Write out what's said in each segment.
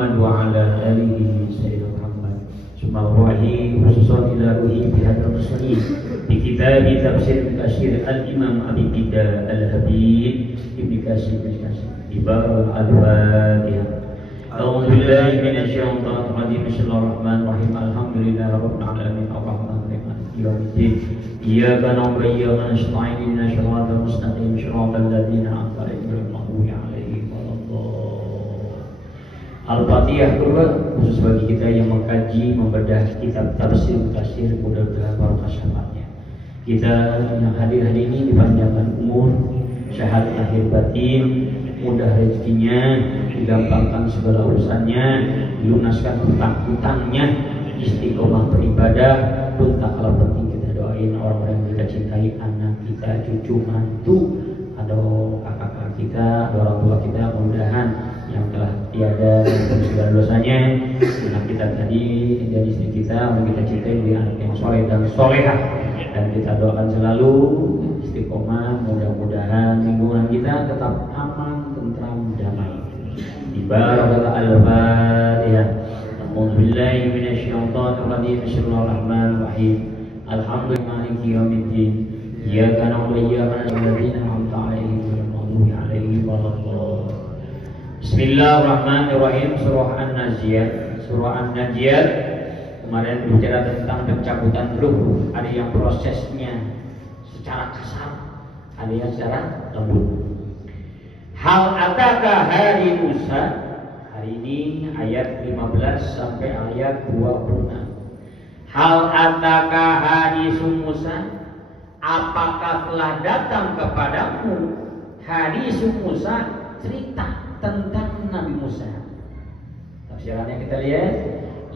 Muhammad wa ala alihi sayyidina Muhammad. Subhanallah khususan ila ruhi bihadar muslimin di kitab tafsir Katsir al-Imam Abi Bida al-Habib Ibnu Katsir Ibarat al-Fatihah. A'udzu billahi minasyaitonir rajim. Bismillahirrahmanirrahim. Alhamdulillahirabbil alamin arrahmanir rahim maliki yaumiddin. Iyyaka na'budu wa iyyaka nasta'in ihdinas siratal mustaqim siratal ladzina an'amta 'alaihim ghairil maghdubi 'alaihim waladdallin. Al-Fatihah kedua khusus bagi kita yang mengkaji membedah kitab tafsir Katsir, mudah-mudahan barokah syafaatnya. Kita yang hadir hari ini dipanjangkan umur, sehat lahir batin, mudah rezekinya, digampangkan segala urusannya, dilunaskan hutang-hutangnya, istiqomah beribadah, pun tak kalah penting kita doain orang-orang yang kita cintai, anak kita, cucu, mantu, atau kakak-kakak kita, atau orang tua kita, mudah-mudahan yang telah tiada dan segala dosanya, anak kita tadi dan istri kita, orang kita cintai menjadi anak yang soleh dan solehah, dan kita doakan selalu istiqomah, mudah-mudahan lingkungan kita tetap aman, tentram, damai. Ibarat al-Fatihah. A'udzubillahi minasyaitonir rajim. Bismillahirrahmanirrahim. Alhamdulillahi maliki yaumiddin. Iyyaka na'budu wa iyyaka nasta'in ihdinas siratal. Bismillahirrahmanirrahim. Surah An-Naziat. Surah An-Naziat kemarin berbicara tentang pencabutan ruh. Ada yang prosesnya secara kasar, ada yang secara lembut. Hal ataka hari Musa. Hari ini ayat 15 sampai ayat 26. Hal ataka hari Musa. Apakah telah datang kepadamu hari Musa, cerita tentang Nabi Musa. Tafsirannya kita lihat.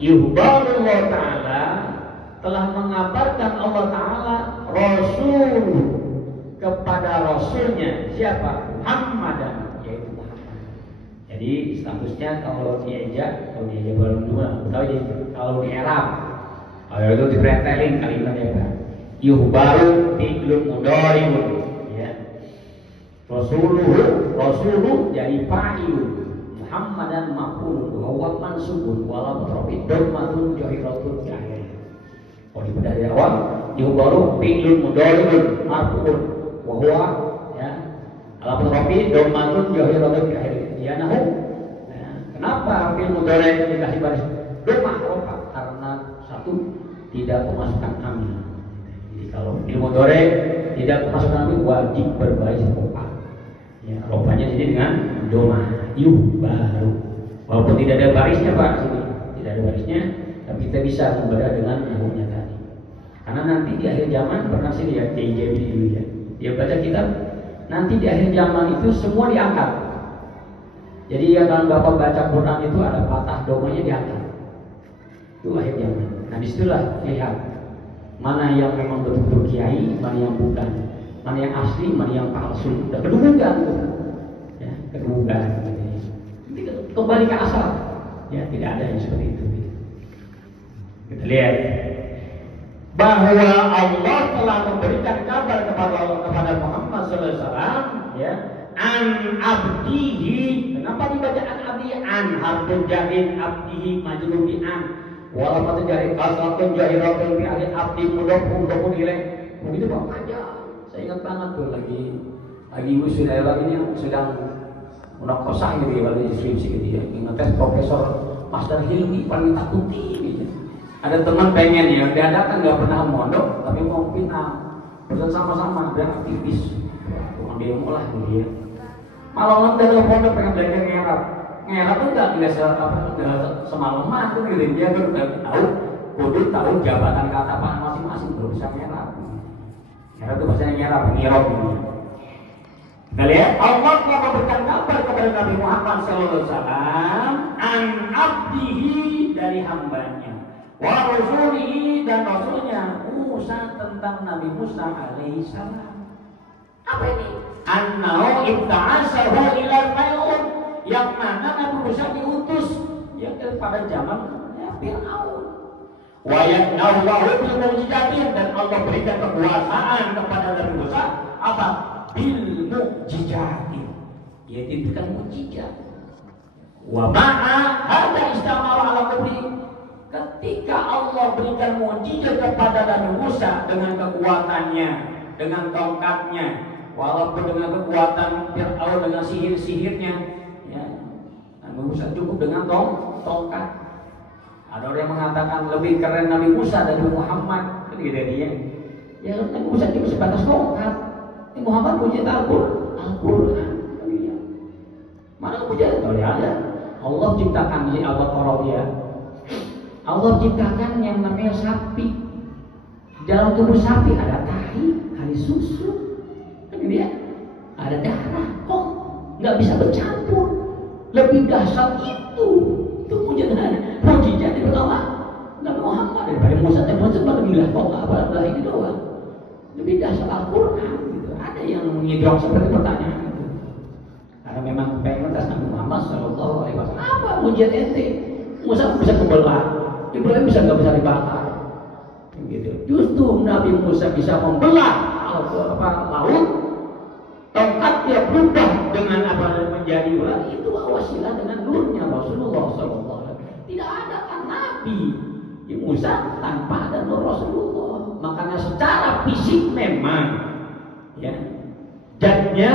Yuhbarullah Ta'ala, telah mengabarkan Allah Ta'ala Rasul kepada Rasulnya. Siapa? Muhammadan, yaitu Muhammad. Jadi statusnya kalau diajak baru dua. Kalau di Arab, kalau itu dipretelin kalimatnya apa? Yuhbaru fi'lun mudhari'un, ya. Rasuluhu jadi fa'ilun, Muhammadan maf'ulun, wa mansubun, wala mutrafid dhammatun jahiratun fi akhirih. Kalau dibedah dari awal, yuhbaru fi'lun mudhari'un marfu'un wa huwa, ya, ala mutrafid dhammatun jahiratun fi akhirih. Ya nahu. Kenapa fi'il mudhari' dikasih baris dhammah? Karena satu, tidak memasukkan amin. Jadi kalau fi'il mudhari' tidak memasukkan amin wajib berbaris rofa. Ya, rofanya jadi dengan dhammah. Baru walaupun tidak ada barisnya Pak, sini tidak ada barisnya, tapi kita bisa membedah dengan nahunya tadi. Karena nanti di akhir zaman pernah sih lihat JJB dulu ya, dia baca kitab, nanti di akhir zaman itu semua diangkat. Jadi ya kalau Bapak baca Quran itu ada patah domanya diangkat. Itu akhir zaman. Nah disitulah lihat mana yang memang betul-betul kiai, mana yang bukan, mana yang asli, mana yang palsu. Udah kedungan tuh, ya kedungan. Kembali ke asal, ya tidak ada yang seperti itu. Kita lihat bahwa Allah telah memberikan kabar kepada Muhammad SAW, ya, an abdihi. Kenapa dibaca an abdihi? An harfun jarin abdihi majrur bi an. Walaupun jarin kasratun jahiratun bi alif abdi mudhafun ilaih. Begitu Pak aja. Saya ingat banget tuh lagi wisuda lagi yang sedang munakosa gitu ya, kalau skripsi gitu ya, ingat Profesor Master Hilmi paling takuti gitu. Ada teman pengen ya, dia datang nggak pernah mondok, tapi mau pindah bersama-sama dia aktivis, orang dia mulai gitu ya. Malam dari pondok pengen belajar ngerap tuh nggak semalaman tuh gitu, dia kudu tahu jabatan kata apa masing-masing, baru bisa ngerap. Ngerap tuh bahasanya ngerap gitu. Nah lihat, Allah telah memberikan kabar kepada Nabi Muhammad SAW an abdihi, dari hambanya, wa rasulihi, dan rasulnya Musa, tentang Nabi Musa alaihissalam. Apa ini? Annahu ibta'asahu ila Fir'aun, yang mana Nabi Musa diutus yang pada zaman Fir'aun. Wa ya'nahu bil mu'jizatin, dan Allah berikan kekuasaan kepada Nabi Musa apa? Bil mu'jizatin, yaitu bukan mukjizat. Wa ma'a hada istamala ala kubri. Ketika Allah berikan mukjizat kepada Nabi Musa dengan kekuatannya, dengan tongkatnya, walaupun dengan kekuatan Fir'aun dengan sihir-sihirnya, ya, Nabi Musa cukup dengan tongkat. Ada orang yang mengatakan lebih keren Nabi Musa dari Muhammad, kan gitu dia. Ya Nabi Musa cuma sebatas tongkat, Muhammad punya Al-Quran. Mana mujizat? Oh ya ada. Allah ciptakan di Al-Baqarah ya. Allah ciptakan yang namanya sapi. Dalam tubuh sapi ada tahi, ada susu, kan dia ada darah. Kok nggak bisa bercampur? Lebih dahsyat itu mujizat di pertama Nabi Muhammad daripada Musa. Musa cuma bilang kok apa ini doang. Lebih dahsyat Al-Quran. Gitu. Ada yang menyidang seperti pertanyaan itu. Karena memang pengen atas Nabi Muhammad Sallallahu Alaihi Wasallam. Apa mujizat ente? Musa bisa kebelah, Ibrahim bisa nggak bisa dibakar. Gitu. Justru Nabi Musa bisa membelah laut, tongkatnya berubah dengan apa menjadi ular. Itu wasilah dengan nurnya Rasulullah Sallallahu Alaihi Wasallam. Tidak ada kan Nabi Musa tanpa ada nur Rasulullah. Makanya secara fisik memang, ya, jadinya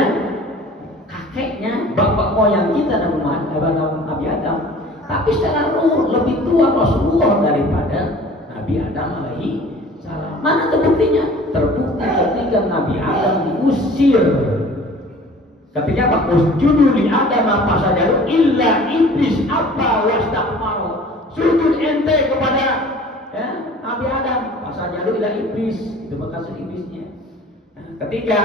kakeknya, bapak moyang kita Nabi Adam. Tapi secara ruh lebih tua Rasulullah daripada Nabi Adam alaihi salam. Mana terbuktinya? Terbukti ketika Nabi Adam diusir. Ketika Pak Usjudu li Adam apa saja illa iblis apa wastakbaru. Sujud ente kepada ya, Nabi Adam apa saja illa iblis. Itu bekas iblisnya. Nah, ketika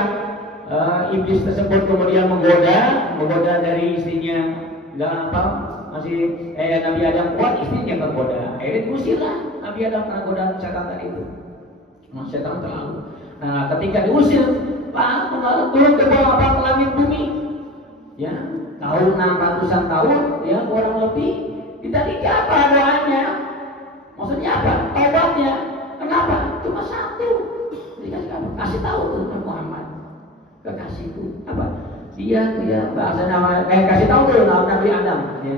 iblis tersebut kemudian menggoda dari istrinya, nggak apa masih Nabi Adam kuat, istrinya tergoda, akhirnya diusirlah Nabi Adam karena godaan setan tadi itu. Nah, setan terlalu. Nah, ketika diusir, turun ke bawah ke langit bumi, ya tahun 600-an tahun, ya kurang lebih. Ditanya apa doanya? Maksudnya apa? Taubatnya? Kenapa? Cuma satu. Dikasih kamu, kasih tahu tentang Muhammad. Kekasihku apa? Dia bahasa nama kasih tahu dulu Nabi Adam. Ya.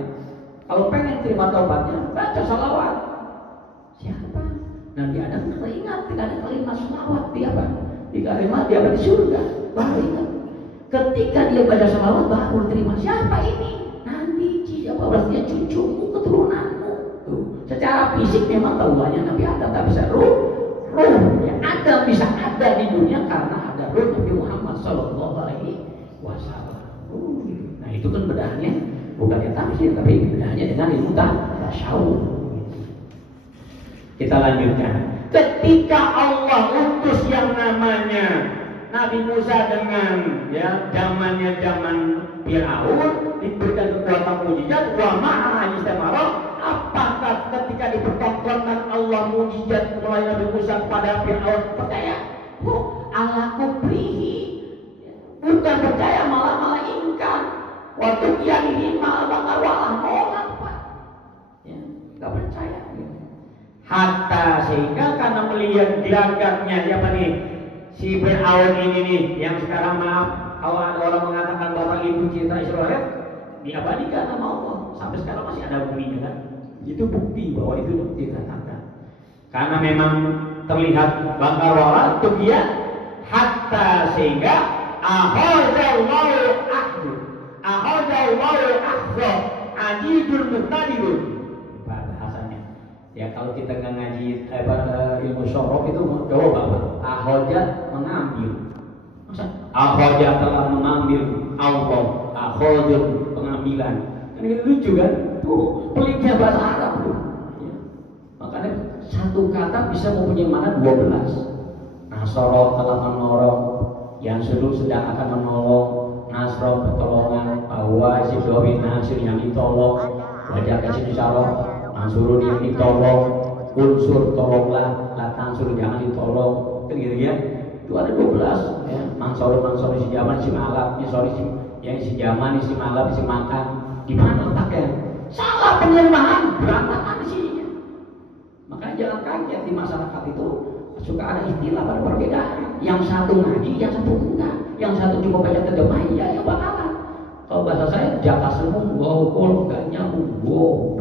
Kalau pengen terima taubatnya, baca salawat. Siapa? Nabi Adam teringat tidak ada kalimat salawat dia apa? Di kalimat dia di surga. Baru ingat. Ketika dia baca salawat baru terima. Siapa ini? Nanti siapa? Berarti cucumu, keturunanmu. Tuh. Secara fisik memang tahuannya Nabi Adam, tak bisa ruh yang ada bisa ada di dunia karena ada ruh Nabi Muhammad Sallallahu Alaihi Wasallam. Nah itu kan bedahnya bukannya tafsir tapi bedahnya dengan ilmu tasyawuf. Kita lanjutkan. Ketika Allah utus yang namanya Nabi Musa dengan ya zaman Fir'aun diberikan kekuatan mujizat wa ma'a istamara. Apakah ketika dipertontonkan Allah mujizat mulai Nabi Musa kepada Fir'aun percaya? Ala kubrihi, bukan percaya malah ingkar. Waktu dia ini malah bakal nolak Pak. Ya, nggak percaya. Hatta sehingga karena melihat gelagatnya siapa nih? Si Fir'aun ini nih yang sekarang maaf kalau ada orang mengatakan bahwa ibu cinta Israel diabadikan sama Allah sampai sekarang masih ada buktinya kan? Itu bukti bahwa itu dikatakan. Karena memang terlihat bakar wala itu dia hatta sehingga ahadzallahu ahdu ajidul muqtadirun bahasanya. Ya kalau kita nggak ngaji ilmu syaraf itu jawab apa? Ahadzat mengambil. Ahadzat telah mengambil Allah. Ahadzat pengambilan. Kan itu lucu kan? Tuh peliknya bahasa Arab tuh. Ya. Makanya satu kata bisa mempunyai makna 12. Nasoro telah menolong, yang sedang akan menolong, nasro pertolongan, bahwa si Dawid Nasir yang ditolong, wajah kasih disalong, Mansur yang ditolong, unsur tolonglah, latang suruh jangan ditolong, kan gitu ya. Itu ada 12 ya. Mansur si zaman si malap, si zaman si malap si makan. Gimana letaknya? Salah penerimaan, berantakan isinya. Makanya jangan kaget di masyarakat itu suka ada istilah pada perbedaan. Yang satu ngaji, yang satu enggak. Yang satu cuma baca terjemahan, ya bakalan. Kalau bahasa saya jaka semung, wow, kol, enggak nyambung, wow.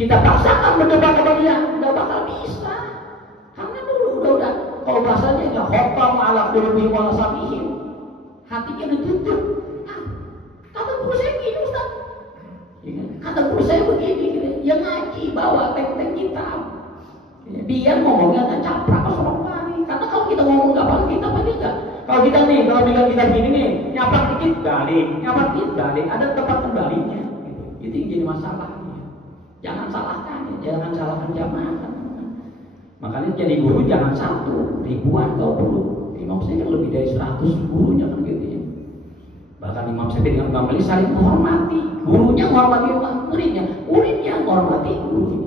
Kita paksakan berdebat sama dia, nggak bakal bisa. Karena dulu udah kalau bahasanya nggak khotam ala qulubi wala samihim, hatinya ditutup. Nah, kata guru saya begini Ustaz, kata guru saya begini, ya ngaji bawa teng-teng kitab. Dia ngomongnya nggak caprak ke orang lain. Karena kalau kita ngomong nggak paham kita pasti nggak. Kalau kita nih, kalau bilang kita begini nih, nyapak dikit balik, nyapak dikit balik, ada tempat kembalinya. Itu yang jadi masalahnya. Jangan salahkan, jangan salahkan jamaah. Makanya jadi guru jangan satu, ribuan, 20. Imam Syafi'i kan lebih dari 100 gurunya kan gitu ya. Bahkan Imam Syafi'i dengan Imam Malik saling menghormati. Gurunya menghormati muridnya, muridnya menghormati gurunya.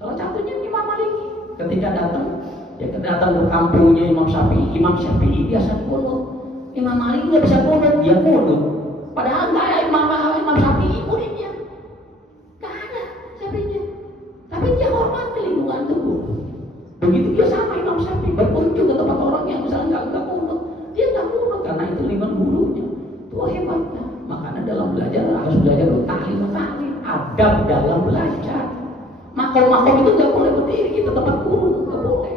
Salah satunya Imam Malik ketika datang ke kampungnya Imam Syafi'i biasa kunut. Imam Malik nggak bisa kunut, dia kunut. Padahal nggak ada Imam Syafi'i muridnya, nggak ada Syafi'inya. Tapi dia hormati lingkungan tubuh. Begitu dia sama Imam Syafi'i berkunjung ke tempat orang yang misalnya nggak kunut, dia nggak kunut karena itu lingkungan gurunya. Itu hebatnya. Makanya dalam belajar harus belajar ta'lim, adab dalam belajar. Makom itu nggak boleh berdiri kita tempat guru, nggak boleh.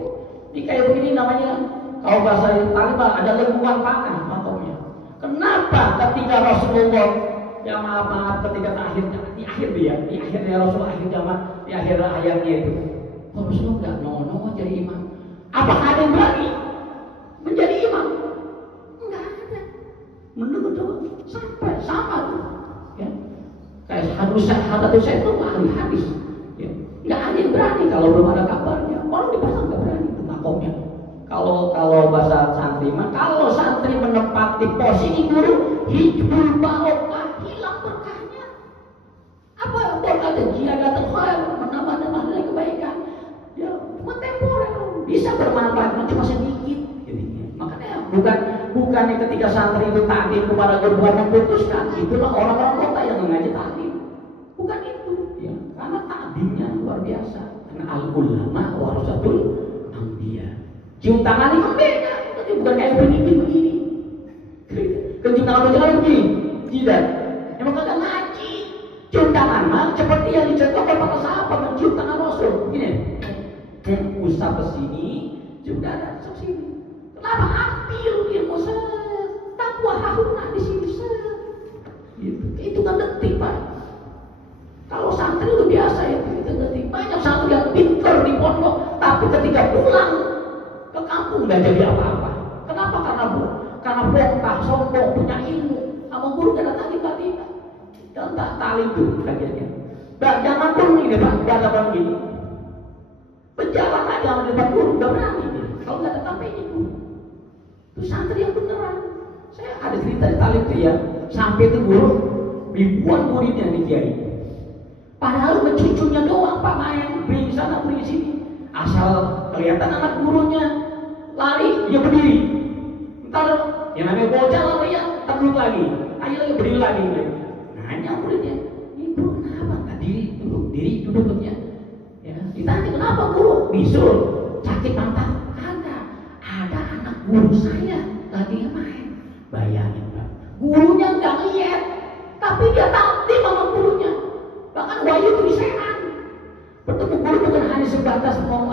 Ini kayak begini namanya, kalau bahasa Taliban ada lengkungan panah makomnya. Kenapa ketika Rasulullah, ya maaf ketika di akhirnya Rasulullah akhir zaman, di akhir ayatnya itu, Rasulullah nggak nongol jadi imam. Apakah ada yang berani menjadi imam? Enggak ada. Menurut sampai sama tuh, ya. Kayak hadis saya itu ahli hadis. Nggak ada yang berani kalau belum ada kabarnya. Orang di pasar nggak berani itu makomnya. Kalau bahasa santri mah, kalau santri menempati posisi guru, hijbul barokah, hilang berkahnya. Apa berkah dan jiadat khair, menambah nilai kebaikan. Ya, cuma temporer, bisa bermanfaat cuma sedikit. Makanya bukannya ketika santri itu takdim kepada guru memutuskan, itulah orang-orang kota yang mengaji takdim. Bukan itu, ya. Karena takdimnya luar biasa. Karena al-ulama warasatul anbiya. Cium tangan ini beda, tapi bukan kayak begini. Cium tangan berjalan begini, tidak. Emang kagak ngaji. Cium tangan mah seperti yang dicontohkan para sahabat mencium tangan Rasul. Gini, usap ke sini, cium dada ke sini. Kenapa ambil ilmu takwa hahuna di sini gitu. Itu kan detik Pak. Kalau santri itu biasa ya, itu detik. Banyak santri yang pintar di pondok, tapi ketika pulang ke kampung nggak jadi apa-apa. Kenapa? Karena bongkah, sombong, punya ilmu, sama guru gak datang tiba-tiba. Dan tak tali itu kajiannya. Dan jangan pun ini Pak, jangan begini. Berjalan aja di depan guru, udah berani dia. Kalau nggak datang ini guru. Itu santri yang beneran. Saya ada cerita di tali itu ya, sampai itu guru ribuan muridnya di kiai. Padahal mencucunya doang Pak main, beli sana beli sini. Asal kelihatan anak gurunya lari, dia berdiri. Ntar yang namanya bocah lari ya, terduduk lagi. Ayo lagi berdiri lagi. Nanya muridnya, ini guru kenapa nggak duduknya? Ya, ditanya kenapa guru? Bisul, sakit pantat. Kagak, ada anak guru saya lagi main. Bayangin Pak, gurunya nggak lihat, tapi dia takdim sama gurunya. Bahkan wahyu tulisan. Bertemu guru bukan hanya sebatas mau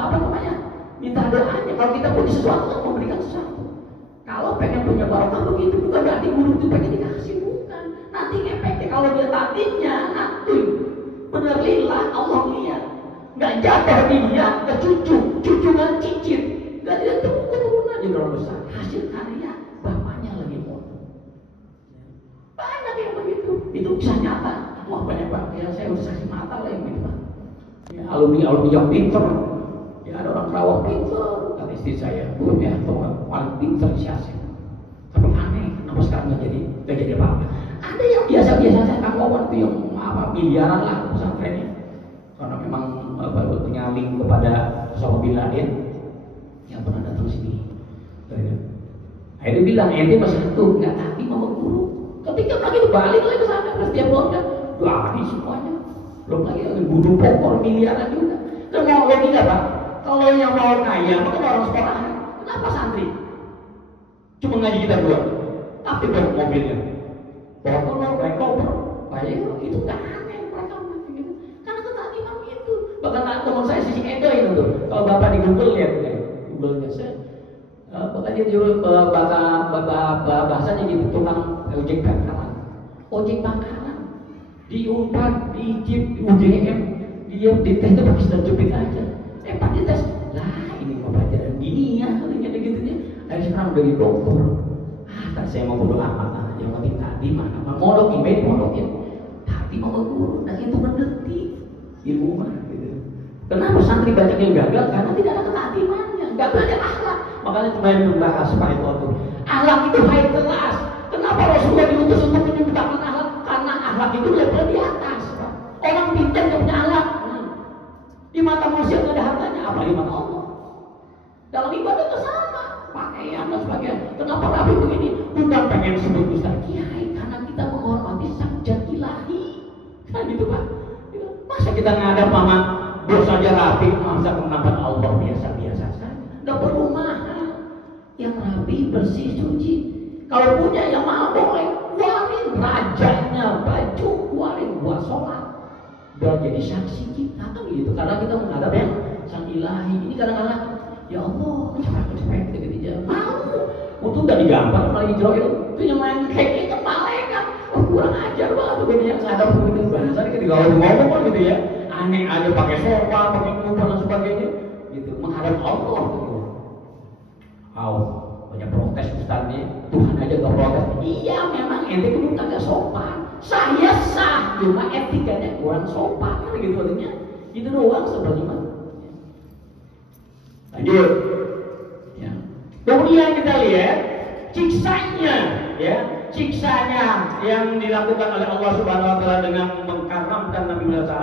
minta doanya. Kalau kita punya sesuatu, memberikan sesuatu. Kalau pengen punya barokah begitu, bukan berarti guru itu pengen dikasih, bukan. Nanti efeknya kalau dia takdirnya nanti benar lillah Allah lihat. Nggak jatuh dia ke cucu nggak cicit, nggak tidak keturunan jadi orang besar. Hasil karya bapaknya lagi mondok. Banyak yang begitu. Itu bisa nyata. Wah banyak banget ya, saya udah saksi mata lah yang gitu Pak. Ya, alumni yang pinter. Ya ada orang Kerawang pinter. Kata istri saya, belum ya, paling pinter siasat. Tapi aneh, kenapa sekarang nggak jadi apa-apa? Ada yang biasa-biasa saya Kang Wawan itu yang miliaran lah pesantrennya. Karena memang baru punya link kepada Osama bin Laden yang pernah datang sini. Akhirnya bilang, ente masih satu, nggak tadi mau guru. Ketika begitu balik lagi ke sana, terus dia belum habis semuanya. Belum lagi guru pokok miliaran juga. Kan mau logika Pak, kalau yang mau kaya, maka orang sekolahan. Kenapa santri? Cuma ngaji kita dua, tapi bawa mobilnya, bawa koper, baik koper, baik itu nggak aneh mereka gitu. Karena ketakdiran itu. Bahkan teman saya si Edo itu tuh, kalau bapak di Google lihat ya, Google-nya saya, bahkan dia jual bahasanya gitu, tukang ojek pangkalan, di Unpad, di IJIP, di UGM, dia dites itu pakai sendal jepit aja. Pak dites, lah ini mau pelajaran gini ya, katanya gitunya. Akhirnya sekarang udah di dokter. Tak saya mau bodo amat, yang penting tadi mana, modok email modok ya. Tadi mau guru, dan itu mendetik ilmu mah gitu. Kenapa santri banyak yang gagal? Karena tidak ada ketatimannya, nggak belajar akhlak. Makanya kemarin membahas Pak itu akhlak itu high kelas. Kenapa Rasulullah diutus untuk menyembahkan akhlak? Karena akhlak itu level di atas. Orang pintar nggak punya akhlak. Di mata manusia nggak ada harganya, apalagi mata Allah. Dalam ibadah itu sama, pakaian dan sebagainya. Kenapa rapi begini? Bukan pengen sebut Ustaz Kiai, karena kita menghormati sabjat ilahi. Kan gitu Pak. Masa kita ngadap mama bos saja rapi, masa menampar Allah biasa-biasa saja. Nggak perlu mahal. Yang rapi, bersih, suci. Kalau punya yang mahal boleh, keluarin rajanya baju, keluarin buat sholat. Udah jadi saksi kita kan gitu. Karena kita menghadap yang sang ilahi. Ini kadang-kadang ya Allah, cepet gitu aja. Mau, untung udah digambar lagi Israel. Itu yang main kayak gitu malaikat. Oh, kurang ajar banget tuh yang ngadap begitu bahasa ini ketika ngomong kan gitu ya. Aneh aja pakai sofa, pakai kupa dan sebagainya. Gitu, menghadap Allah gitu. Banyak protes Ustaznya. Tuhan aja gak protes. Iya, memang ente kudu kagak sopan. Saya sah, cuma etikanya kurang sopan kan gitu artinya. Itu doang sebenarnya. Lanjut. Ya. Kemudian kita lihat siksanya yang dilakukan oleh Allah Subhanahu wa taala dengan mengkaramkan Nabi Musa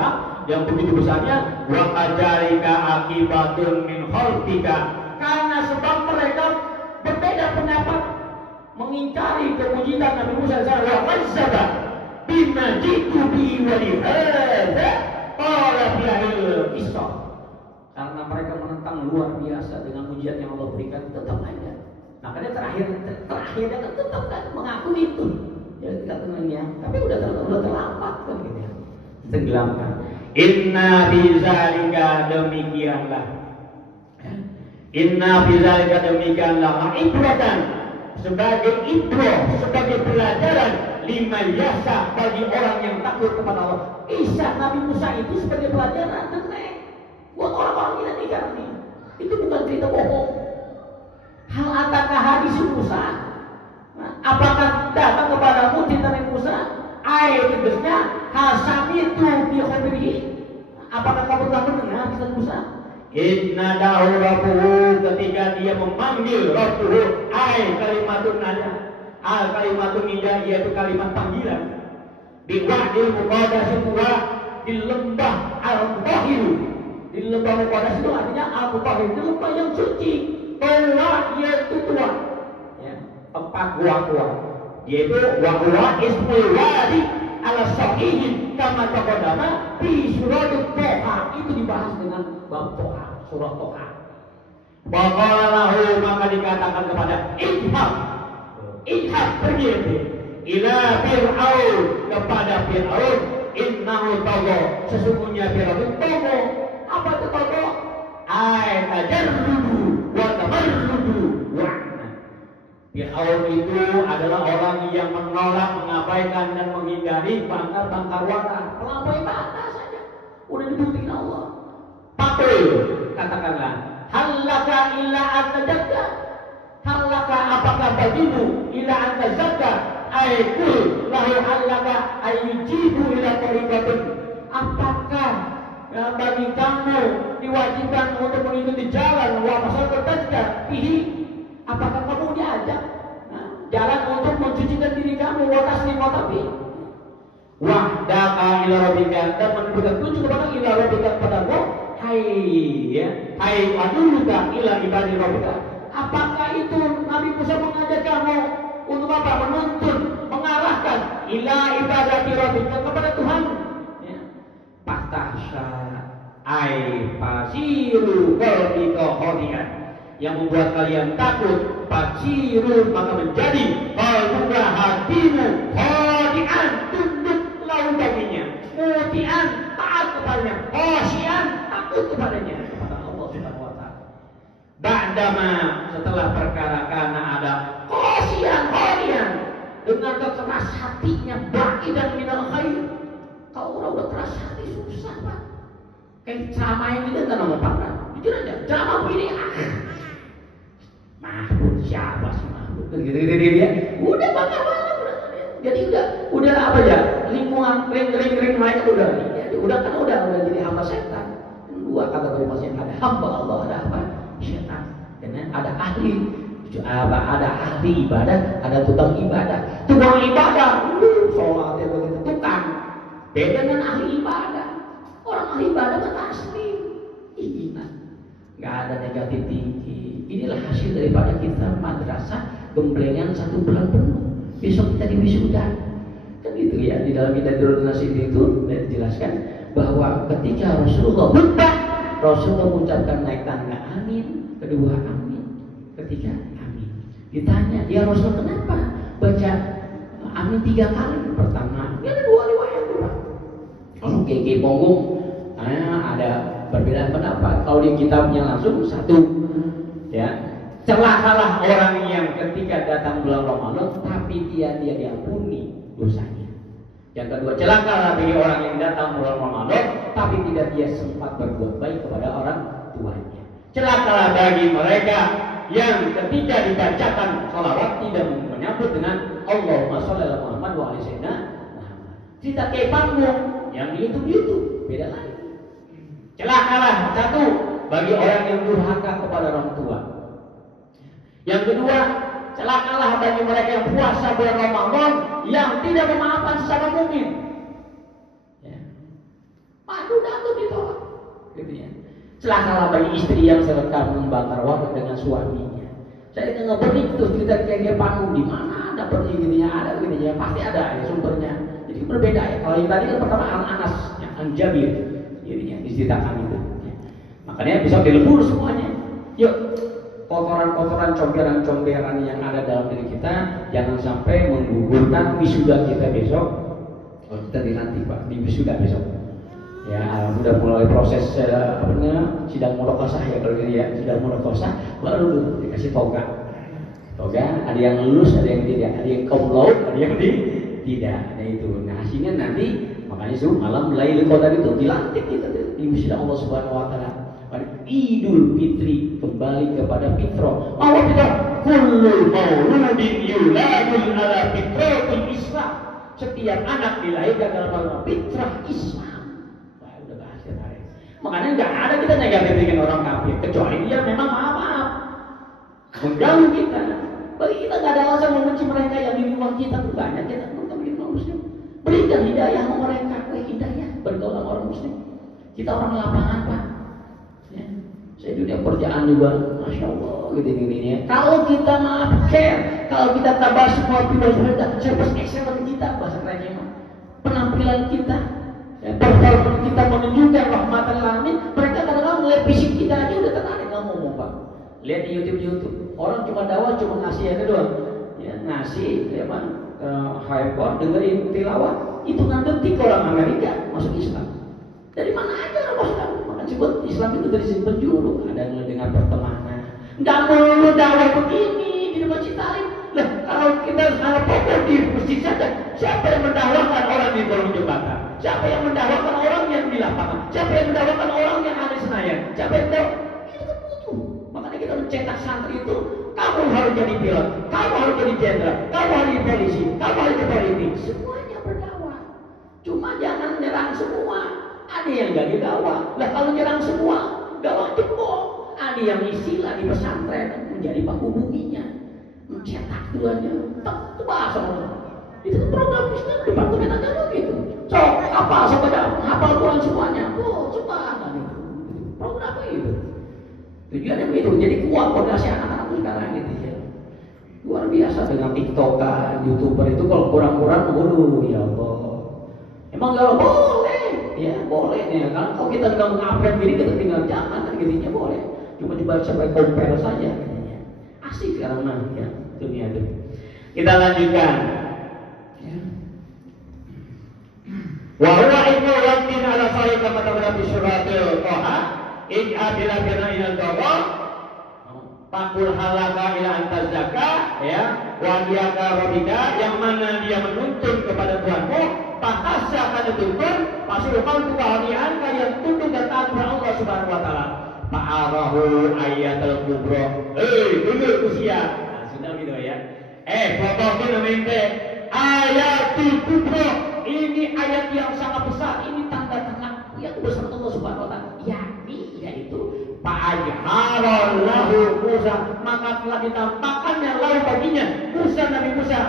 yang begitu besarnya, wa ajarika akibatun min khalqika, karena sebab mereka berbeda pendapat mengingkari kemujizan Nabi Musa wa kazzaba bima jitu bi wa lihadza qala fil qisah. Karena mereka menentang luar biasa dengan ujian yang Allah berikan, tetap aja. Makanya terakhirnya kan tetap kan mengaku itu. Ya kita tenangnya, tapi udah terlambat kan gitu ya. Tenggelamkan. Inna bizalika demikianlah. Inna bizalika demikianlah ibratan, sebagai ibrah, sebagai pelajaran lima yasa bagi orang yang takut kepada Allah. Kisah Nabi Musa itu sebagai pelajaran buat orang-orang kita nikah nih. Itu bukan cerita bohong. Hal atakah hadis Musa? Nah, apakah datang kepadamu cerita Nabi Musa? Ayat tegasnya hasan itu bikhobiri. Apakah kamu telah mendengar kisah Musa? Inna dahu rabbuhu, ketika dia memanggil rabbuhu, kalimatun nada, kalimatun nida, yaitu kalimat panggilan. Di wadil muqaddas itu di lembah al-Tahir. Di lembah Muqaddas itu artinya Al-Tahir, di lembah yang suci. Toa yaitu tua, ya, tempat gua-gua. Yaitu wa ismul wadi ala sahihin kama taqaddama fi surat Toha. Itu dibahas dengan bab Toha, surat Toha. Waqala lahu, maka dikatakan kepada Idhab pergi ila Fir'aun, kepada Fir'aun, innahu tagha, sesungguhnya Fir'aun tagha. Apa itu tagha? Tajarrudu wa tamarrudu wa Fir'aun itu adalah orang yang menolak, mengabaikan dan menghindari bangkar-bangkar wakar, melampaui batas saja. Udah dibuktikan Allah. Pakai katakanlah, halaka illa antazakka. Halaka, apakah bagimu illa antazakka? Aikul lahu halaka ayujibu ila tariqatin. Apakah bagi kamu diwajibkan untuk mengikuti jalan wa masyarakat tazkar fihi? Apakah kamu diajak jalan untuk mencucikan diri kamu wa taslim wa tabi? Wahdaka ila rabbika, dan menunjukkan tujuh kepada ila rabbika kepadamu. Hai aduluka ila ibadi rabbika. Apakah itu Nabi Musa mengajak kamu untuk apa? Menuntun, mengarahkan ila ibadati rabbika, kepada Tuhan. Patahsya pasiru qalbika khodian, yang membuat kalian takut. Pasiru, maka menjadi qalbuka, hatimu khodian, tunduk lalu baginya, mutian, taat kepadanya, khosyian, ba'dama, setelah perkara karena ada qasiyan dengan kekeras hatinya, ba'idan minal khair. Kalau orang udah keras hati susah Pak. Kayak ceramah yang kita kan ngomong Pak. Jujur aja, ceramah begini Mahmud siapa sih Mahmud? Gitu dia. Udah bangga banget udah. Jadi udah apa ya? Lingkungan ring mereka udah jadi hamba setan. Dua kata dari masih ada hamba Allah, ada apa? Setan. Dan ada ahli ibadah, ada tukang ibadah. Tukang ibadah, sholatnya begitu tukang. Beda dengan ahli ibadah. Orang ahli ibadah kan asli. Iman. Nggak ada negatif tinggi. Inilah hasil daripada kita madrasah gemblengan 1 bulan penuh. Besok kita diwisuda. Kan gitu ya, di dalam Hidayatul Nasihin itu dijelaskan bahwa ketika Rasulullah khutbah, Rasulullah mengucapkan naik tangga amin, kedua amin, ketiga amin. Ditanya, ya Rasul kenapa baca amin 3 kali? Pertama, ini ada 2 riwayat juga. Kalau Keke Ponggung ada perbedaan pendapat. Kalau di kitabnya langsung 1, ya. Celakalah orang yang ketika datang bulan Ramadan tapi dia diampuni dosanya. Yang kedua, celakalah bagi orang yang datang bulan Ramadan tapi tidak dia sempat berbuat baik kepada orang tuanya. Celakalah bagi mereka yang ketika dibacakan sholawat tidak menyambut dengan Allahumma sholli ala Muhammad wa ala sayyidina Muhammad. Cerita kayak panggung yang di YouTube beda lagi. Celakalah 1 bagi orang yang durhaka kepada orang tua. Yang kedua, celakalah bagi mereka yang puasa bulan Ramadan yang tidak memaafkan sesama mukmin. Ya. Madu ditolak. Gitu ya. Celakalah bagi istri yang serta membakar waktu dengan suaminya. Saya dengar beri terus kita kayak panggung di mana ada beri gini ada gini ya, pasti ada ya sumbernya. Jadi berbeda ya. Kalau yang tadi kan pertama Anas yang Anjabir, jadinya diceritakan itu. Ya. Makanya bisa dilebur semuanya. Yuk. Kotoran-kotoran, comberan-comberan yang ada dalam diri kita jangan sampai menggugurkan wisuda kita besok. Oh, kita dilantik Pak di wisuda besok. Ya, sudah mulai proses sidang mudokosah ya kalau ini ya, sidang mudokosah baru dikasih toga. Ada yang lulus, ada yang tidak, ada yang cum laude, ada yang tidak. Nah itu, nah hasilnya nanti makanya suruh malam Lailul Qadar itu dilantik kita di wisuda Allah Subhanahu Wa Taala. Idul Fitri kembali kepada fitrah. Bahwa kita kullul mauludin yuladul ala fitratul Islam. Setiap anak dilahirkan dalam fitrah Islam. Wah, udah berhasil hari. Makanya nggak ada kita negatif dengan orang kafir kecuali dia memang maaf mengganggu kita. Bagi kita nggak ada alasan membenci mereka yang di luar kita. Banyak kita teman-teman Muslim. Berikan hidayah sama mereka, hidayah bergaul sama orang Muslim. Kita orang lapangan Pak. Saya dunia kerjaan juga, masya Allah, gini-gini. Kalau kita maaf care, kalau kita tabah semua video kita, service excellent kita, bahasa kerennya mah, penampilan kita, performa kita menunjukkan rahmatan alamin. Mereka kadang-kadang melihat fisik kita aja udah tertarik, nggak ngomong Pak. Lihat di YouTube, orang cuma dakwah cuma ngasih aja doang, ya ngasih, ya Pak, handphone dengerin tilawah, hitungan detik orang Amerika masuk Islam. Dari mana aja orang masuk Islam? Sebut Islam itu dari sisi penjuru, ada yang dengan pertemanan. Nggak perlu dakwah begini di masjid Talim. Lah kalau kita salah fokus di masjid saja, siapa yang mendakwakan orang di kolong jembatan? Siapa yang mendakwakan orang yang di lapangan? Siapa yang mendakwakan orang yang ada di Senayan? Siapa yang itu kan butuh. Makanya kita mencetak santri itu, kamu harus jadi pilot, kamu harus jadi jenderal, kamu harus jadi polisi, kamu harus jadi politik. Semuanya berdakwah. Cuma jangan menyerang semua. Ada yang gak dakwah. Lah kalau nyerang semua, dakwah jebol. Ada yang istilah di pesantren menjadi baku buminya, mencetak tuanya. Tak bahasa orang. Itu program Islam Departemen Agama gitu. So apa sahaja, hafal Quran semuanya. Oh coba gitu. Programnya itu. Tujuannya begitu. Jadi kuat fondasi anak-anak sekarang gitu ya. Luar biasa dengan TikTokan, YouTuber itu kalau kurang-kurang, waduh ya Allah. Emang kalau boleh. Ya boleh ya, kalau kita nggak mengupgrade diri kita tinggal jangan kan gitunya boleh. Cuma coba sampai compare saja katanya. Asik sekarang mah ya dunia itu. Kita lanjutkan. Ya. Wa huwa ibnu waqtin ala sahih kama tabana fi suratil Taha ij'adila bina ilal dawa Fakul halaka ila antazaka, ya, wadiyaka robika, yang mana dia menuntun kepada Tuhanmu, pakasya akan dituntun, pasti lupa untuk kehadiran kalian tunduk dan taat kepada Allah Subhanahu Wa Taala. Fa'arahu ayatul kubro. Dulu usia. Nah, sudah gitu ya. Fotokin namanya ayatul kubro. Ini ayat yang sangat besar. Ini tanda-tanda yang besar Allah Subhanahu Wa Taala. Yakni yaitu fa'ajharallahu Musa, maka telah ditampakkannya lahu baginya Musa, Nabi Musa,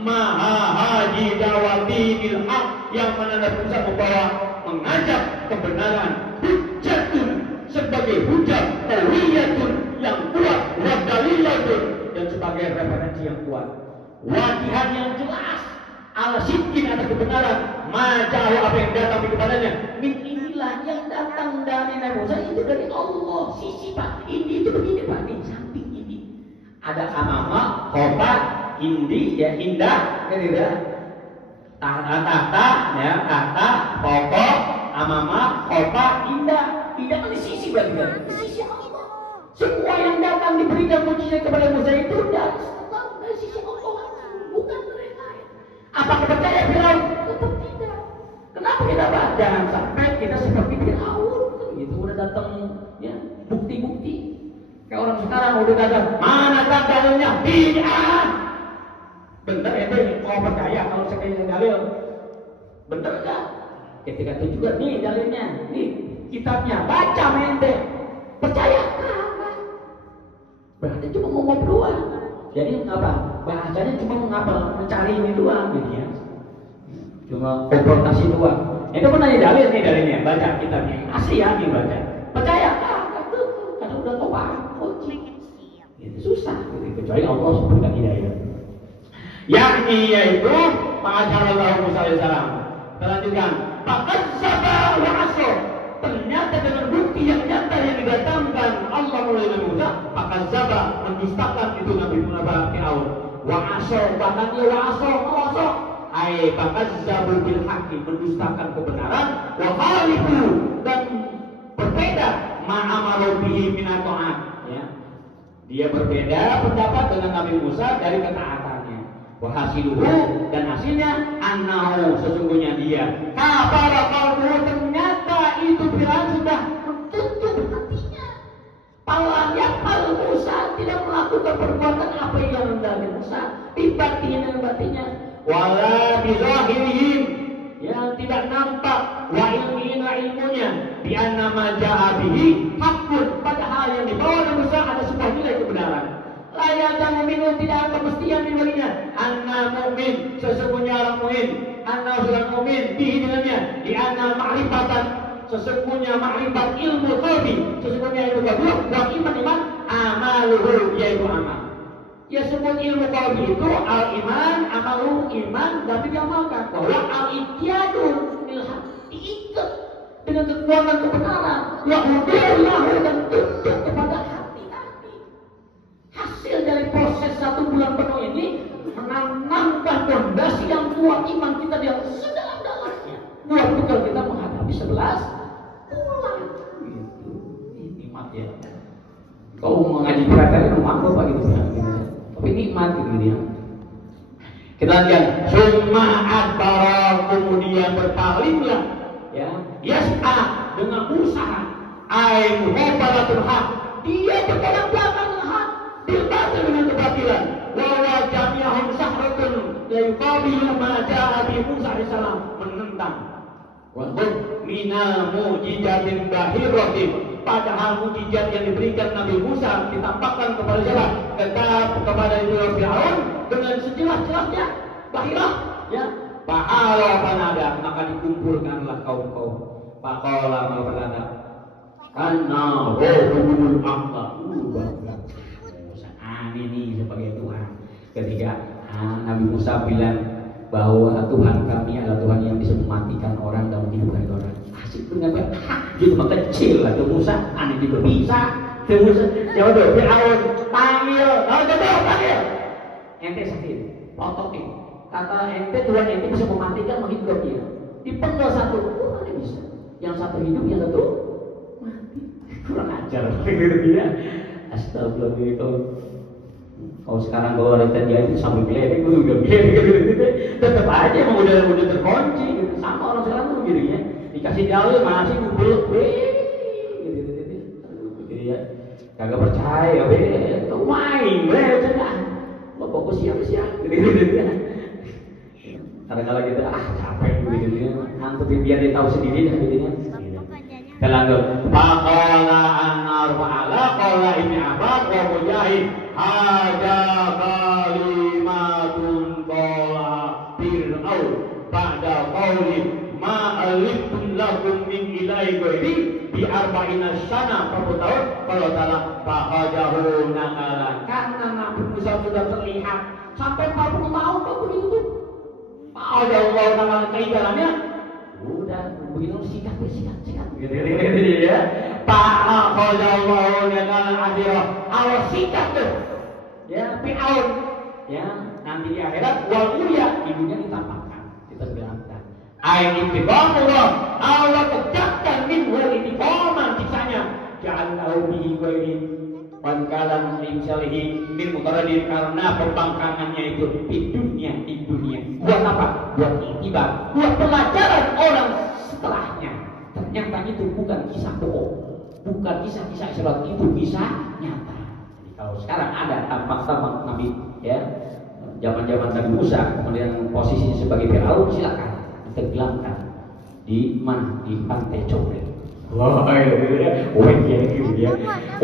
maha haji dawati ilhaq, yang mana Nabi Musa membawa mengajak kebenaran, hujjatun sebagai hujjah, tawiyatun yang kuat, wa dalilatun dan sebagai referensi yang kuat, wadihan yang jelas, ala sidqin atas kebenaran, majahu apa yang datang kepadanya, min inilah yang datang dari Nabi Musa itu dari Allah. Sisi Pak, ini itu begini Pak, di samping ini ada amama, kota, indi, ya indah, kan tidak? Tahta, ya tahta, pokok, amama, kota, indah, tidak di sisi berarti kan? Di sisi Allah. Semua yang datang diberikan mujizat kepada Musa itu dari sisi Allah, bukan dari lain. Apakah percaya Firaun? Tetap tidak. Kenapa kita baca? Jangan sampai kita seperti Firaun, gitu udah datang ya bukti-bukti. Kayak orang sekarang udah datang, mana dalilnya? Bid'ah. Bener itu mau percaya kalau sekalian dalil? Bener enggak? Ketika itu juga nih dalilnya, nih kitabnya, baca mente. Percaya? Enggak. Berarti cuma ngomong doang. Jadi apa? Bahasanya cuma mengapa mencari ini doang gitu ya. Cuma konfrontasi doang. Itu pun nanya dalil nih dalilnya, baca kitabnya. Asli ya nih baca. Percaya? Karena udah tahu paham. Itu susah gitu. Kecuali Allah sebutkan hidayah. Yakni yaitu Fa'ajarallahu Musa alaihissalam. Terlanjutkan. Fa'adzaba wa asor. Ternyata dengan bukti yang nyata yang didatangkan Allah melalui Nabi Musa, fa'adzaba, mendustakan itu Nabi Musa Fir'aun. Wa asor, bahkan dia wa asor, fa'azzabu bil haqqi, mendustakan kebenaran, wa khalifu, dan berbeda ma'amalu bihi min ta'at, ya. Dia berbeda pendapat dengan Nabi Musa dari ketaatannya. Wa hasiluhu, dan hasilnya annahu, sesungguhnya dia kafara qalbuhu, ternyata itu Firaun sudah menutup hatinya. Palang yang Musa tidak melakukan perbuatan apa yang dari Musa, ibatinya dan batinnya. Wala bizahirihim, yang tidak nampak, wa ilmina ilmunya, bi anna ma ja'a bihi haqqun, padahal yang dibawa oleh Musa ada sebuah nilai kebenaran. Layakan mu'minu, tidak ada kemestian diberinya. Anna mu'min, sesungguhnya orang mu'min, anna orang mu'min bihi dengannya, di anna ma'rifatan, sesungguhnya ma'rifat ilmu qalbi, sesungguhnya ilmu qalbi, wa iman amaluhu, yaitu amal. Ya sebut ilmu qalbi itu al-iman, amalu iman, tapi diamalkan. Bahwa al-ityadun ilham, diikat dengan kekuatan kebenaran, wa hudallahu, dan tunduk kepada hati-hati. Hasil dari proses 1 bulan penuh ini menanamkan fondasi yang kuat iman kita di sedalam-dalamnya. Buat bekal kita menghadapi 11 bulan. Gitu. Ini nikmat ya. Kalau mau ngaji berat-berat rumah apa gitu ya. Tapi nikmat gitu ya. Kita lihat summa adbara, kemudian berpalinglah ya. Yas'a, dengan usaha ai muhabalatul haq, dia bertolak belakang hak, berbatal dengan kebatilan. Wa jami'ahum sahratun la yuqabilu ma ja'a bi Musa alaihissalam, menentang. Wa minal mu'jizatin bahiratin, padahal mukjizat yang diberikan Nabi Musa ditampakkan kepada siapa? Kepada itu Firaun dengan sejelas-jelasnya bahirah ya. Fa'ala fanada, maka dikumpulkanlah kaum-kaum. Faqala ma fanada anna rabbul a'la. Musa amini sebagai Tuhan. Ketika Nabi Musa bilang bahwa Tuhan kami adalah Tuhan yang bisa mematikan orang dan menghidupkan orang. Asik dengan gitu mah kecil lah tuh Musa, aneh juga bisa. Tuh Musa, jawab dong, Firaun panggil, panggil. Ente sakit, potokin. Kata ente Tuhan ente bisa mematikan, menghidupkan dia. Dipenggal satu, mana bisa? Yang satu hidup, yang satu mati. Kurang ajar, gitu dia. Astagfirullah. Kalau sekarang kalau ada dia itu sambil geledek, gue udah geledek, tetap aja emang udah terkunci gitu. Sama orang sekarang tuh gitu ya, dikasih dalil masih ngumpul, gitu ya, kagak percaya, tuh main, cenah, lo fokus siap, gitu. Kadang-kadang gitu, capek gitu ya, ngantuk biar dia tahu sendiri dah gitu ya. Lanjut. Faqala an-nar fa'ala qala Ibnu Abbas wa Mujahid hadza kalimatun qala Fir'aun ba'da qawli ma alimtum lakum min ilahi ghairi bi arba'ina sana 40 tahun kalau salah fa'ajahu naqala karena Nabi Musa sudah terlihat sampai 40 tahun begitu tuh. Allah naqala keibarannya udah begitu sikat gitu ya. Fa'aqadallahu naqala akhirah Allah sikat tuh ya Fir'aun ya nanti di akhirat wal ulia ibunya ditampakkan dipergerakkan ain intiqamullah Allah tegakkan min wal intiqaman kisahnya jangan tahu bihi ghairi pankalan limsalihi min mutaradin karena pembangkangannya itu di dunia buat apa? Buat itibar, buat pelajaran orang setelahnya. Ternyata itu bukan kisah bohong, bukan kisah-kisah Israel, itu kisah nyata. Jadi kalau sekarang ada tampak-tampak Nabi ya zaman-zaman Nabi Musa kemudian posisinya sebagai Firaun, silakan tenggelamkan di mana? Di pantai Combret. Wah, ya.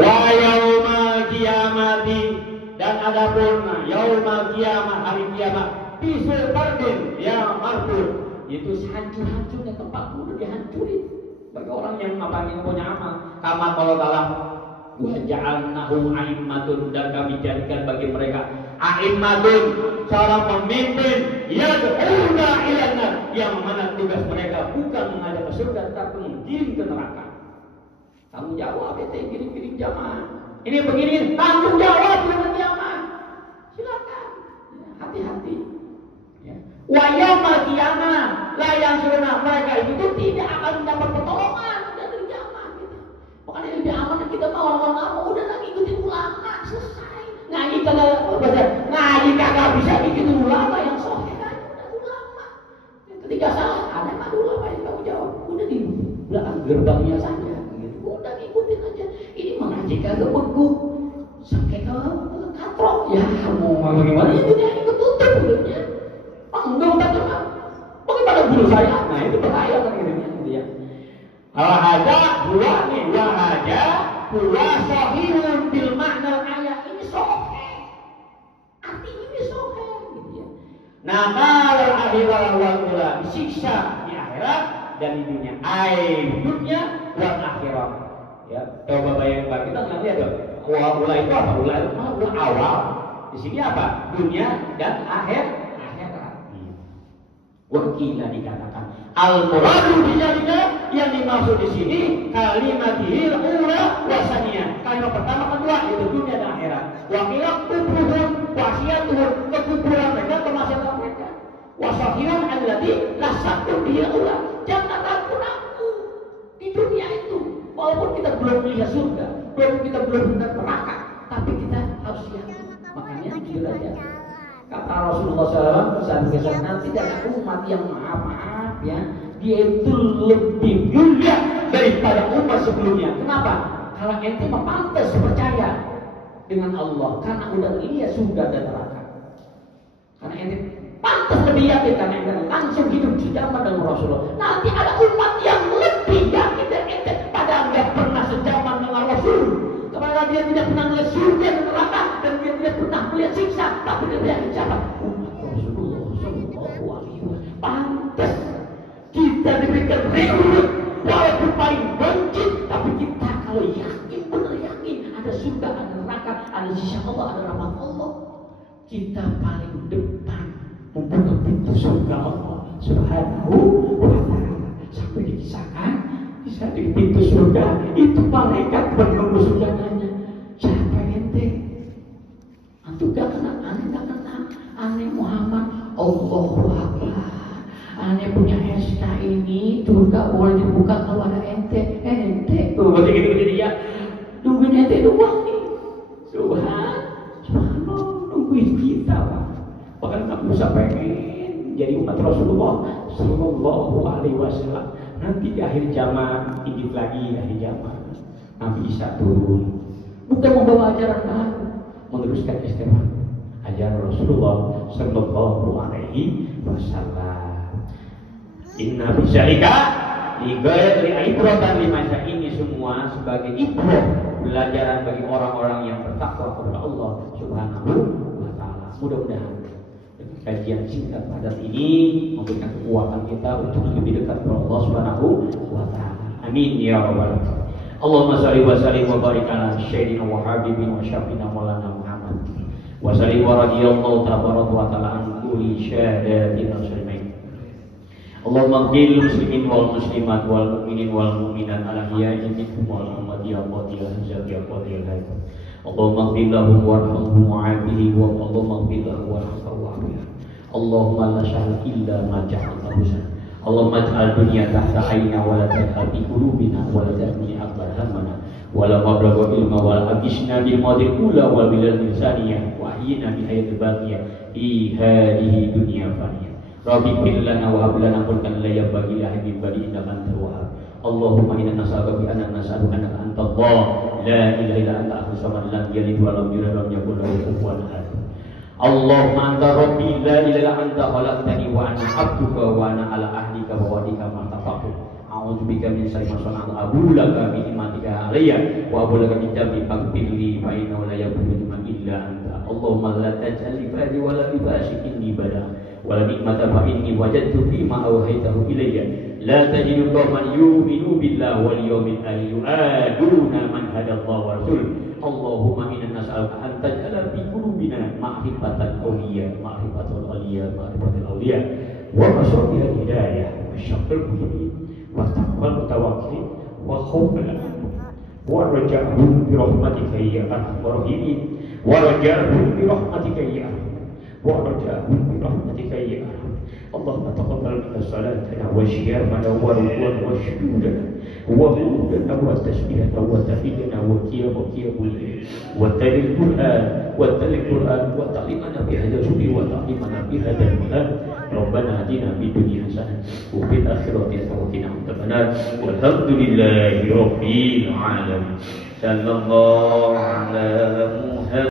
Wa yaumal qiyamati dan adapun yaumal qiyamah hari kiamat bisul fardin ya marfur itu hancur-hancurnya tempat udah dihancurin bagi orang yang punya amal. Kama kalau dalam wa ja'alnahu a'immatun dan kami jadikan bagi mereka a'immatun seorang pemimpin yad'una ilannar yang mana tugas mereka bukan mengajak ke surga tetapi menggiring ke neraka. Tanggung jawab itu giring-giring jamaah. Ini begini tanggung jawab dengan jamaah. Silakan. Ya, hati-hati. Ya. Wa yaumil qiyamah la yansuruna mereka itu tidak akan mendapat pertolongan dari jamaah kita. Makanya lebih aman kita mau orang-orang udah lagi ikutin ulama selesai. Ngaji kagak bisa ikutin ulama yang sahih kan udah ulama. Ketika salah ada kan ulama yang tanggung jawab. Udah di belakang gerbangnya saja. Udah ngikutin aja. Ini mengaji kagak beku sampai ke katrok ya mau bagaimana ini dia ketutup mulutnya enggak tak kenal bagaimana guru saya nah itu bahaya kan gitu ya. Wahaja huwa nih wahaja huwa sahihun bil makna ayat ini sahih artinya ini sahih gitu ya. Nah kalau akhirat wal ula siksa di akhirat dan di dunia dunia wal akhirat ya coba bayangkan kita nggak lihat dong ula itu apa ula awal di sini apa dunia dan akhirat wakila dikatakan al muradu bidzalika yang dimaksud di sini kalimatihil ula wasaniyah kalimat pertama kedua itu dunia dan akhirat wakila kubruhum wasiatuhum kekuburan mereka kemaksiatan mereka wasahirun alladzi lasakun bihi ula jangan takut aku di dunia itu walaupun kita belum melihat surga kita belum melihat neraka tapi kita harus yakin makanya jujur aja kata Rasulullah SAW saat nanti ada umat yang maaf ya dia itu lebih mulia daripada umat sebelumnya. Kenapa? Kalau ente pantas percaya dengan Allah karena udah lihat surga dan neraka. Karena ente pantas lebih yakin karena ente langsung hidup sejaman dengan Rasulullah. Nanti ada umat yang lebih yakin dari ente padahal nggak pernah sejaman dengan Rasul. Karena dia tidak pernah melihat surga dan neraka dan dia tidak pernah melihat siksa, tapi dia melihat siapa? Umat Rasulullah Sallallahu Alaihi Wasallam. Pantas kita diberikan rekrut walaupun paling benci, tapi kita kalau yakin benar yakin ada surga, ada neraka, ada sisa Allah, ada rahmat Allah, kita paling depan membuka pintu surga Allah Subhanahu wa Ta'ala. Sampai dikisahkan bisa di pintu surga itu malaikat penunggu surganya siapa ente? Antum gak kenal, aneh gak kenal, aneh Muhammad Allahu Akbar. Aneh punya SK ini surga boleh dibuka kalau ada ente tuh berarti gitu jadi ya tungguin ente doang nih Subhanallah, nungguin kita Pak. Bahkan Nabi Musa pengen jadi umat Rasulullah Sallallahu Alaihi Wasallam. Nanti di akhir zaman, dikit lagi akhir zaman, Nabi Isa turun, bukan membawa ajaran baru, meneruskan istilah ajaran Rasulullah Sallallahu Alaihi Wasallam. Inna bisyalika li ibratan limasa, ini semua sebagai ibrah, pelajaran bagi orang-orang yang bertakwa kepada Allah Subhanahu wa taala. Mudah-mudahan kajian singkat padat ini memberikan kekuatan kita untuk lebih dekat kepada Allah Subhanahu wa taala. Amin ya rabbal alamin. Allahumma shalli wa sallim wa barik ala sayyidina wa habibina wa syafiina maulana Muhammad wa sallim wa radhiyallahu tabaraka wa taala an kulli syahadatin muslimin. Allahumma ighfir lil muslimin wal muslimat wal mu'minin wal mu'minat al ahya'i minhum wal amwat ya qadir ya qadir. Allahumma ighfir lahum warhamhum wa'afihim wa Allahumma ighfir lahum warhamhum. Allahumma la syahla illa ma ja'altahu sahlan. Allahumma ij'al dunya tahta 'aina wa la taj'al fi qulubina wa la taj'al akbar hammana wa la mablagha ilma wa la abishna bil madil ula wa bil insaniyah wa ahyina bi hayatil baqiyah fi hadhihi dunya faniyah. Rabbi qil lana wa hab lana mulkan la yabghi li ahadin ba'di innaka antal wahhab. Allahumma inna nas'aluka bi anna nas'aluka annaka antal Allah la ilaha illa anta ahadus samad lam yalid wa lam yulad wa lam yakul lahu kufuwan ahad. Allahumma anta rabbi la ilaha illa anta khalaqtani wa ana 'abduka wa ana ala ahdika wa wa'dika ma taqabtu. A'udzu bika min syarri ma sana'tu abu laka bi ni'matika alayya wa abu laka bi dhanbi faghfirli fa innahu la yaghfiru man illa anta. Allahumma la taj'al ibadi wa la ibashikinni bada wa la ni'mata fa inni wajadtu fi ma awhaytahu ilayya la tajidu qauman yu'minu billahi wal yawmil akhir yu'aduna man hadallahu wa rasul. Allahumma inna nas'aluka an taj'ala fi qulubina ma'rifatan awliya ma'rifatul awliya ma'rifatul awliya wa masabiha hidayah wa syafal muhibin wa taqwal tawakkil wa khawfal wa raja'hum bi rahmatika ya arhamar rahimin wa raja'hum bi rahmatika ya wa raja'hum bi rahmatika ya Allahumma taqabbal minna salatana wa siyamana wa ruku'ana wa sujudana wa qulana wa tasbihana wa tahmidana wa qiyamul layl wa tilil Qur'an wa ta'limana bi hadzal subi wa ta'limana bi hadzal Qur'an. Rabbana atina fid dunya hasanah wa fil akhirati hasanah wa qina adzabannar. Walhamdulillahi rabbil alamin. Sallallahu alaihi